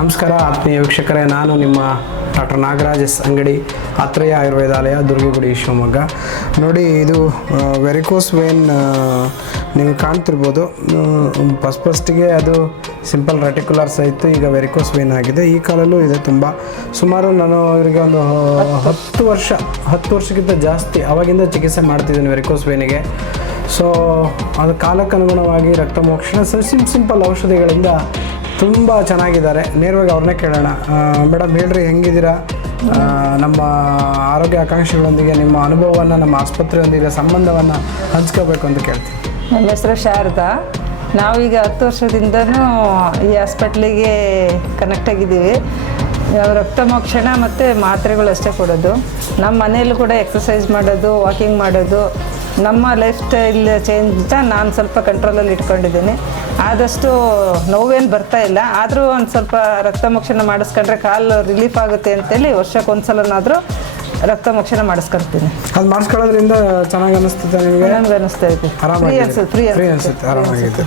ನಮಸ್ಕಾರ ಆತ್ಮೀಯ ವೀಕ್ಷಕರೇ, ನಾನು ನಿಮ್ಮ ಡಾಕ್ಟರ್ ನಾಗರಾಜ್ ಎಸ್ ಅಂಗಡಿ, ಆತ್ರೇಯ ಆಯುರ್ವೇದಾಲಯ, ದುರ್ಗಿಗುಡಿ, ಶಿವಮೊಗ್ಗ. ನೋಡಿ, ಇದು ವೆರಿಕೋಸ್ ವೇನ್ ನೀವು ಕಾಣ್ತಿರ್ಬೋದು. ಫಸ್ಟಿಗೆ ಅದು ಸಿಂಪಲ್ ರೆಟಿಕ್ಯುಲರ್ಸ್ ಆಯಿತು, ಈಗ ವೆರಿಕೋಸ್ ವೇನ್ ಆಗಿದೆ. ಈ ಕಾಲಲ್ಲೂ ಇದೆ ತುಂಬ. ಸುಮಾರು ನಾನು ಇವರಿಗೆ ಒಂದು 10 ವರ್ಷಕ್ಕಿಂತ ಜಾಸ್ತಿ ಅವಾಗಿಂದ ಚಿಕಿತ್ಸೆ ಮಾಡ್ತಿದ್ದೀನಿ ವೆರಿಕೋಸ್ ವೇನಿಗೆ. ಸೊ ಅದು ಕಾಲಕ್ಕನುಗುಣವಾಗಿ ರಕ್ತಮೋಕ್ಷಣ ಸಿಂಪಲ್ ಔಷಧಿಗಳಿಂದ ತುಂಬ ಚೆನ್ನಾಗಿದ್ದಾರೆ. ನೇರವಾಗಿ ಅವ್ರನ್ನೇ ಕೇಳೋಣ. ಮೇಡಮ್ ಹೇಳ್ರಿ, ಹೆಂಗಿದ್ದೀರಾ? ನಮ್ಮ ಆರೋಗ್ಯ ಆಕಾಂಕ್ಷಿಗಳೊಂದಿಗೆ ನಿಮ್ಮ ಅನುಭವವನ್ನು, ನಮ್ಮ ಆಸ್ಪತ್ರೆಯೊಂದಿಗೆ ಸಂಬಂಧವನ್ನು ಹಂಚ್ಕೋಬೇಕು ಅಂತ ಕೇಳ್ತೀನಿ. ನಮ್ಮ ಹೆಸರು ಶಾರದಾ. ನಾವೀಗ 10 ವರ್ಷದಿಂದನೂ ಈ ಹಾಸ್ಪಿಟ್ಲಿಗೆ ಕನೆಕ್ಟ್ ಆಗಿದ್ದೀವಿ. ರಕ್ತಮೋಕ್ಷಣ ಮತ್ತು ಮಾತ್ರೆಗಳು ಅಷ್ಟೇ ಕೊಡೋದು. ನಮ್ಮ ಮನೆಯಲ್ಲೂ ಕೂಡ ಎಕ್ಸಸೈಸ್ ಮಾಡೋದು, ವಾಕಿಂಗ್ ಮಾಡೋದು, ನಮ್ಮ ಲೈಫ್ ಸ್ಟೈಲ್ ಚೇಂಜ್ ನಾನು ಸ್ವಲ್ಪ ಕಂಟ್ರೋಲಲ್ಲಿ ಇಟ್ಕೊಂಡಿದ್ದೀನಿ. ಆದಷ್ಟು ನೋವೇನು ಬರ್ತಾ ಇಲ್ಲ, ಆದರೂ ಒಂದು ಸ್ವಲ್ಪ ರಕ್ತಮೋಕ್ಷಣ ಮಾಡಿಸ್ಕೊಂಡ್ರೆ ಕಾಲು ರಿಲೀಫ್ ಆಗುತ್ತೆ ಅಂತೇಳಿ ವರ್ಷಕ್ಕೊಂದ್ಸಲನಾದರೂ ರಕ್ತಮೋಕ್ಷಣ ಮಾಡಿಸ್ಕೊಳ್ತೀನಿ. ಅದು ಮಾಡಿಸ್ಕೊಳ್ಳೋದ್ರಿಂದ ಚೆನ್ನಾಗಿ ಅನ್ನಿಸ್ತದೆ ನಿಮಗೆ? ನನಗೆ ಅನ್ನಿಸ್ತಾ ಇದೆ, ಫ್ರೀ ಅನಿಸುತ್ತೆ, ಆರಾಮಾಗಿದೆ.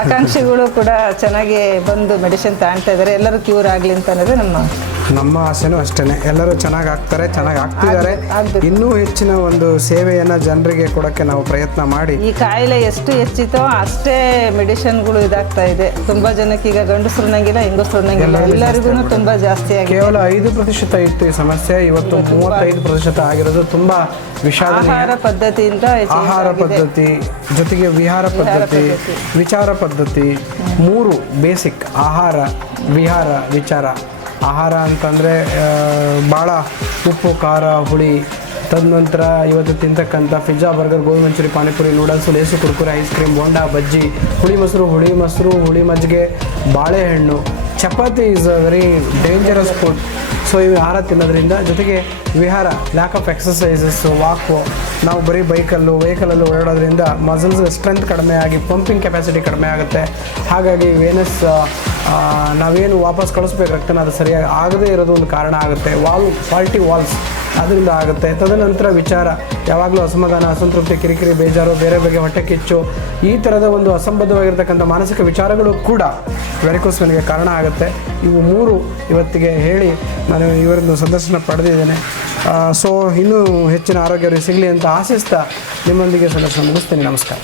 ಆಕಾಂಕ್ಷಿಗಳು ಕೂಡ ಚೆನ್ನಾಗಿ ಬಂದು ಮೆಡಿಸಿನ್ ತಗೊಳ್ತಾ ಇದ್ದಾರೆ. ಎಲ್ಲರೂ ಕ್ಯೂರ್ ಆಗಲಿ ಅಂತ ಅನ್ನೋದು ನಮ್ಮ ಆಸೆನೂ ಅಷ್ಟೇ. ಎಲ್ಲರೂ ಚೆನ್ನಾಗಿ ಆಗ್ತಿದ್ದಾರೆ. ಇನ್ನೂ ಹೆಚ್ಚಿನ ಒಂದು ಸೇವೆಯನ್ನು ಜನರಿಗೆ ಕೊಡೋಕ್ಕೆ ನಾವು ಪ್ರಯತ್ನ ಮಾಡಿ. ಈ ಕಾಯಿಲೆ ಎಷ್ಟು ಹೆಚ್ಚಿತೋ ಅಷ್ಟೇ ಮೆಡಿಸಿನ್ಗಳು ಇದಾಗ್ತಾ ಇದೆ. ತುಂಬ ಜನಕ್ಕೆ ಈಗ ಗಂಡಸರು ಅನ್ನಂಗಿಲ್ಲ, ಹೆಂಗಸರು ಅನ್ನಂಗಿಲ್ಲ, ಎಲ್ಲರಿಗೂ ತುಂಬ ಜಾಸ್ತಿ ಆಗಿದೆ. ಕೇವಲ 5% ಇತ್ತು ಈ ಸಮಸ್ಯೆ, ಇವತ್ತು 35% ಆಗಿರೋದು ತುಂಬ ವಿಷಾದ. ಆಹಾರ ಪದ್ಧತಿಯಿಂದ, ಆಹಾರ ಪದ್ಧತಿ ಜೊತೆಗೆ ವಿಹಾರ ಪದ್ಧತಿ, ವಿಚಾರ ಪದ್ಧತಿ, 3 ಬೇಸಿಕ್: ಆಹಾರ, ವಿಹಾರ, ವಿಚಾರ. ಆಹಾರ ಅಂತಂದರೆ ಭಾಳ ಉಪ್ಪು, ಖಾರ, ಹುಳಿ. ತದನಂತರ ಇವತ್ತು ತಿಂತಕ್ಕಂಥ pizza, burger, gobi manchuri, panipuri, noodles, Lay's, Kurkure, ice cream, bonda, bajji, ಹುಳಿ ಮೊಸರು, ಹುಳಿ ಮಜ್ಜಿಗೆ, ಬಾಳೆಹಣ್ಣು, chapati is a very dangerous food. So ಇವು ಆಹಾರ ತಿನ್ನೋದ್ರಿಂದ, ಜೊತೆಗೆ ವಿಹಾರ, ಲ್ಯಾಕ್ ಆಫ್ ಎಕ್ಸಸೈಸಸ್ಸು, ವಾಕು. ನಾವು ಬರೀ ವೆಹಿಕಲಲ್ಲಿ ಓಡಾಡೋದ್ರಿಂದ ಮಸಲ್ಸ್ ಸ್ಟ್ರೆಂತ್ ಕಡಿಮೆ ಆಗಿ ಪಂಪಿಂಗ್ ಕೆಪಾಸಿಟಿ ಕಡಿಮೆ ಆಗುತ್ತೆ. ಹಾಗಾಗಿ ವೇನಸ್ ನಾವೇನು ವಾಪಸ್ ಕಳಿಸ್ಬೇಕು ರಕ್ತನ, ಅದು ಸರಿಯಾಗಿ ಆಗದೇ ಇರೋದು ಒಂದು ಕಾರಣ ಆಗುತ್ತೆ. ಫಾಲ್ಟಿ ವಾಲ್ಸ್ ಅದರಿಂದ ಆಗುತ್ತೆ. ತದನಂತರ ವಿಚಾರ, ಯಾವಾಗಲೂ ಅಸಮಾಧಾನ, ಅಸಂತೃಪ್ತಿ, ಕಿರಿಕಿರಿ, ಬೇಜಾರು, ಬೇರೆ ಹೊಟ್ಟೆ ಕಿಚ್ಚು, ಈ ಥರದ ಒಂದು ಅಸಂಬದ್ಧವಾಗಿರ್ತಕ್ಕಂಥ ಮಾನಸಿಕ ವಿಚಾರಗಳು ಕೂಡ ವೆರಿಕೋಸ್ ವೇನ್ಗೆ ಕಾರಣ ಆಗುತ್ತೆ. ಇವು 3 ಇವತ್ತಿಗೆ ಹೇಳಿ ನಾನು ಇವರನ್ನು ಸಂದರ್ಶನ ಪಡೆದಿದ್ದೇನೆ. ಸೊ ಇನ್ನೂ ಹೆಚ್ಚಿನ ಆರೋಗ್ಯ ಸಿಗಲಿ ಅಂತ ಆಶಿಸ್ತಾ ನಿಮ್ಮೊಂದಿಗೆ ಸಂದರ್ಶನ ಮುಗಿಸ್ತೀನಿ. ನಮಸ್ಕಾರ.